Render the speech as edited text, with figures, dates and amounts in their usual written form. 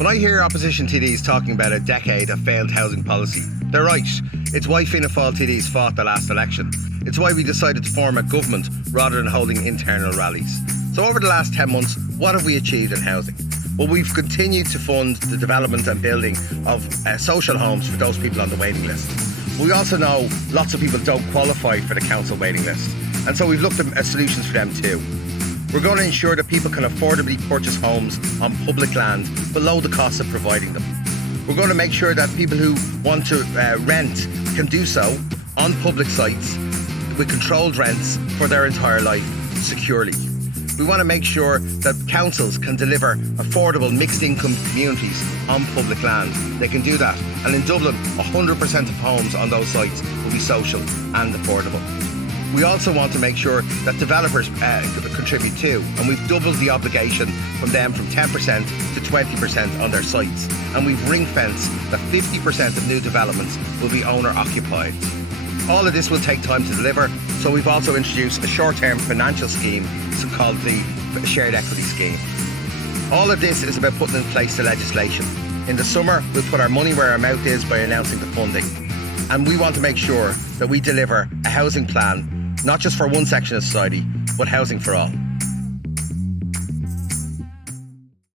When I hear opposition TDs talking about a decade of failed housing policy, they're right. It's why Fianna Fáil TDs fought the last election. It's why we decided to form a government rather than holding internal rallies. So over the last 10 months, what have we achieved in housing? Well, we've continued to fund the development and building of social homes for those people on the waiting list. We also know lots of people don't qualify for the council waiting list, and so we've looked at solutions for them too. We're going to ensure that people can affordably purchase homes on public land below the cost of providing them. We're going to make sure that people who want to rent can do so on public sites with controlled rents for their entire life securely. We want to make sure that councils can deliver affordable mixed income communities on public land. They can do that. And in Dublin, 100% of homes on those sites will be social and affordable. We also want to make sure that developers contribute too, and we've doubled the obligation from them from 10% to 20% on their sites. And we've ring-fenced that 50% of new developments will be owner-occupied. All of this will take time to deliver, so we've also introduced a short-term financial scheme called the Shared Equity Scheme. All of this is about putting in place the legislation. In the summer, we'll put our money where our mouth is by announcing the funding. And we want to make sure that we deliver a housing plan, not just for one section of society, but housing for all.